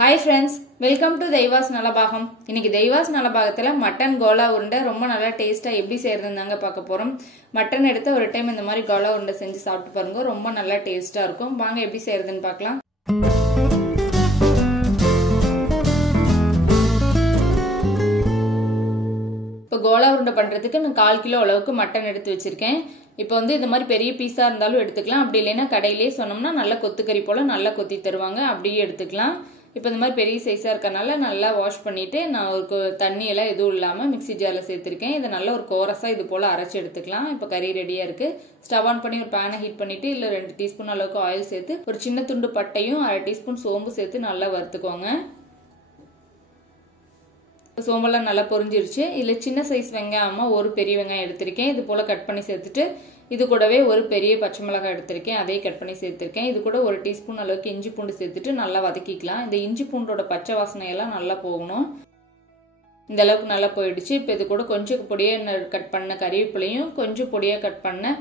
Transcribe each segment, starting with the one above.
Hi friends, welcome to தெய்வாஸ் Nalabagam. இன்னைக்கு தெய்வாஸ் நலபாகத்துல mutton Cola உருண்டை ரொம்ப நல்லா டேஸ்டா எப்படி செய்யறதுன்னு பார்க்க போறோம். மட்டன் எடுத்து ஒரு டைம் இந்த மாதிரி கோலா உருண்டை செஞ்சு சாப்பிட்டு பாருங்க, ரொம்ப நல்லா டேஸ்டா இருக்கும். வாங்க எப்படி செய்யறதுன்னு பார்க்கலாம். இப்போ கோலா உருண்டை பண்றதுக்கு நான் 1/4 கிலோ அளவுக்கு மட்டன் எடுத்து வச்சிருக்கேன். இப்போ வந்து இந்த மாதிரி பெரிய பீஸா இருந்தாலும் எடுத்துக்கலாம், அப்படி இல்லைன்னா கடையிலேயே சொன்னோம்னா நல்லா கொத்துக்கறி போல நல்லா கொத்தி தருவாங்க, அப்படியே எடுத்துக்கலாம். இப்போ இந்த மாதிரி பெரிய சைஸாக இருக்கறனால நல்லா வாஷ் பண்ணிட்டு நான் ஒரு தண்ணி எல்லாம் எதுவும் இல்லாமல் மிக்சி ஜாரில் சேர்த்துருக்கேன். இதை நல்லா ஒரு கோரஸாக இது போல் அரைச்சி எடுத்துக்கலாம். இப்போ கறி ரெடியாக இருக்குது. ஸ்டவ் ஆன் பண்ணி ஒரு பேனை ஹீட் பண்ணிவிட்டு இல்லை 2 டீஸ்பூன் அளவுக்கு ஆயில் சேர்த்து ஒரு சின்ன துண்டு பட்டையும் 1/2 டீஸ்பூன் சோம்பு சேர்த்து நல்லா வறுத்துக்கோங்க. சோம்பெல்லாம் நல்லா பொரிஞ்சிருச்சு. இதில் சின்ன சைஸ் வெங்காயமாக ஒரு பெரிய வெங்காயம் எடுத்திருக்கேன், இது போல் கட் பண்ணி சேர்த்துட்டு இது கூடவே ஒரு பெரிய பச்சை மிளகாய் எடுத்திருக்கேன், அதையும் கட் பண்ணி சேர்த்துருக்கேன். இது கூட 1 டீஸ்பூன் அளவுக்கு இஞ்சி பூண்டு சேர்த்துட்டு நல்லா வதக்கிக்கலாம். இந்த இஞ்சி பூண்டோட பச்சை வாசனையெல்லாம் நல்லா போகணும். இந்த அளவுக்கு நல்லா போயிடுச்சு. இப்போ இது கூட கொஞ்சம் பொடியாக கட் பண்ண கறிவேப்பிலையும் கொஞ்சம் பொடியாக கட் பண்ண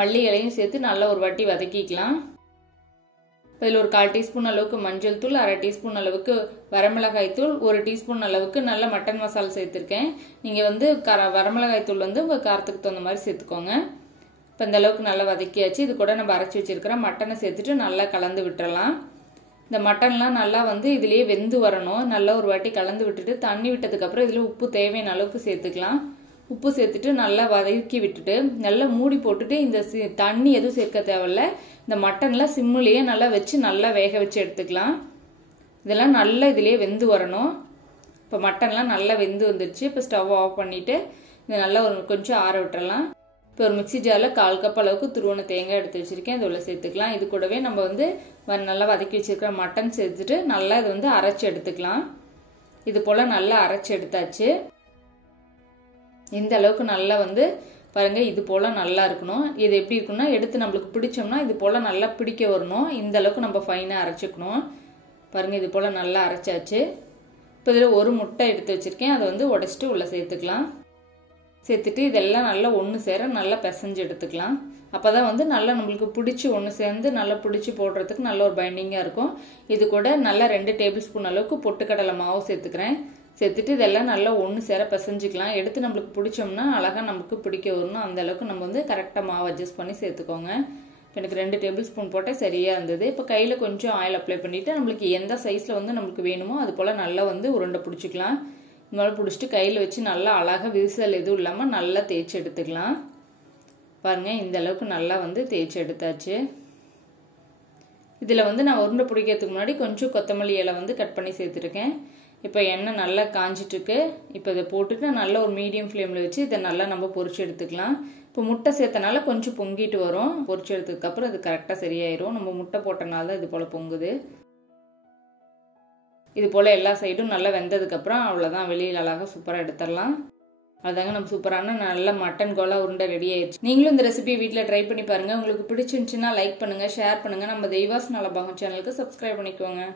மல்லி இலையும் சேர்த்து நல்லா ஒரு வாட்டி வதக்கிக்கலாம். இதில் ஒரு 1/4 டீஸ்பூன் அளவுக்கு மஞ்சள் தூள், 1/2 டீஸ்பூன் அளவுக்கு வரமிளகாய் தூள், 1 டீஸ்பூன் அளவுக்கு நல்ல மட்டன் மசாலா சேர்த்துருக்கேன். நீங்கள் வந்து வரமிளகாய் தூள் வந்து உங்கள் காரத்துக்கு தகுந்த மாதிரி சேர்த்துக்கோங்க. இப்போ இந்த அளவுக்கு நல்லா வதக்கியாச்சு. இது கூட நம்ம அரைச்சி வச்சிருக்கிற மட்டனை சேர்த்துட்டு நல்லா கலந்து விட்டுறலாம். இந்த மட்டன்லாம் நல்லா வந்து இதுலேயே வெந்து வரணும். நல்லா ஒரு வாட்டி கலந்து விட்டுட்டு தண்ணி விட்டதுக்கப்புறம் இதில் உப்பு தேவையான அளவுக்கு சேர்த்துக்கலாம். உப்பு சேர்த்துட்டு நல்லா வதக்கி விட்டுட்டு நல்லா மூடி போட்டுட்டு இந்த தண்ணி எதுவும் சேர்க்க தேவையில்ல. இந்த மட்டன்லாம் சிம்முலேயே நல்லா வச்சு நல்லா வேக வச்சு எடுத்துக்கலாம். இதெல்லாம் நல்லா இதுலேயே வெந்து வரணும். இப்போ மட்டன்லாம் நல்லா வெந்து வந்துடுச்சு. இப்போ ஸ்டவ் ஆஃப் பண்ணிவிட்டு இதை நல்லா ஒரு கொஞ்சம் ஆற விட்டுறலாம். இப்போ ஒரு மிக்சி ஜாரில் 1/4 கப் அளவுக்கு துருவன தேங்காய் எடுத்து வச்சுருக்கேன், இது உள்ள சேர்த்துக்கலாம். இது கூடவே நம்ம வந்து நல்லா வதக்கி வச்சுருக்கிற மட்டன் சேர்த்துட்டு நல்லா இது வந்து அரைச்சி எடுத்துக்கலாம். இது போல் நல்லா அரைச்சி எடுத்தாச்சு. இந்த அளவுக்கு நல்லா வந்து பாருங்கள், இது போல் நல்லா இருக்கணும். இது எப்படி இருக்குன்னா எடுத்து நம்மளுக்கு பிடிச்சோம்னா இது போல் நல்லா பிடிக்க வரணும். இந்த அளவுக்கு நம்ம ஃபைனாக அரைச்சிக்கணும். பாருங்கள், இது போல் நல்லா அரைச்சாச்சு. இப்போ இதில் ஒரு முட்டை எடுத்து வச்சுருக்கேன், அதை வந்து உடைச்சிட்டு உள்ளே சேர்த்துக்கலாம். சேர்த்துட்டு இதெல்லாம் நல்லா ஒன்று சேர நல்லா பிசைஞ்சு எடுத்துக்கலாம். அப்போ தான் வந்து நல்லா நம்மளுக்கு பிடிச்சி ஒன்று சேர்ந்து நல்லா பிடிச்சி போடுறதுக்கு நல்ல ஒரு பைண்டிங்காக இருக்கும். இது கூட நல்லா 2 டேபிள் ஸ்பூன் அளவுக்கு பொட்டுக்கடலை மாவு சேர்த்துக்கிறேன். சேர்த்துட்டு இதெல்லாம் நல்லா ஒன்று சேர பிசைஞ்சிக்கலாம். எடுத்து நம்மளுக்கு பிடிச்சோம்னா அழகாக நமக்கு பிடிக்க வரணும். அந்த அளவுக்கு நம்ம வந்து கரெக்டாக மாவு அட்ஜஸ்ட் பண்ணி சேர்த்துக்கோங்க. எனக்கு 2 டேபிள் ஸ்பூன் போட்டால் சரியாக இருந்தது. இப்போ கையில் கொஞ்சம் ஆயில் அப்ளை பண்ணிவிட்டு நம்மளுக்கு எந்த சைஸில் வந்து நம்மளுக்கு வேணுமோ அது போல் நல்லா வந்து உருண்டை பிடிச்சிக்கலாம். இந்த மாதிரி பிடிச்சிட்டு கையில் வச்சு நல்லா அழகாக விரிசல் எதுவும் இல்லாமல் நல்லா தேய்ச்சி எடுத்துக்கலாம். பாருங்கள், இந்த அளவுக்கு நல்லா வந்து தேய்ச்சி எடுத்தாச்சு. இதில் வந்து நான் உருண்டை பிடிக்கிறதுக்கு முன்னாடி கொஞ்சம் கொத்தமல்லி இலை வந்து கட் பண்ணி சேர்த்துருக்கேன். இப்போ எண்ணெய் நல்லா காஞ்சிட்ருக்கு. இப்போ இதை போட்டுட்டு நல்ல ஒரு மீடியம் ஃப்ளேமில் வச்சு இதை நல்லா நம்ம பொரிச்சு எடுத்துக்கலாம். இப்போ முட்டை சேர்த்தனால கொஞ்சம் பொங்கிட்டு வரும். பொரிச்சு எடுத்ததுக்கப்புறம் இது கரெக்டாக சரியாயிரும். நம்ம முட்டை போட்டனால தான் இது போல் பொங்குது. இது போல் எல்லா சைடும் நல்லா வெந்ததுக்கப்புறம் அவ்வளோதான், வெளியில் அழகாக சூப்பராக எடுத்துடலாம். அதுதாங்க நம்ம சூப்பரான நல்ல மட்டன் கோலா உருண்டை ரெடி ஆயிடுச்சு. நீங்களும் இந்த ரெசிபியை வீட்டில் ட்ரை பண்ணி பாருங்கள். உங்களுக்கு பிடிச்சிருந்துச்சுன்னா லைக் பண்ணுங்கள், ஷேர் பண்ணுங்கள். நம்ம தெய்வாஸ் நலபாகம் சேனலுக்கு சப்ஸ்கிரைப் பண்ணிக்கோங்க.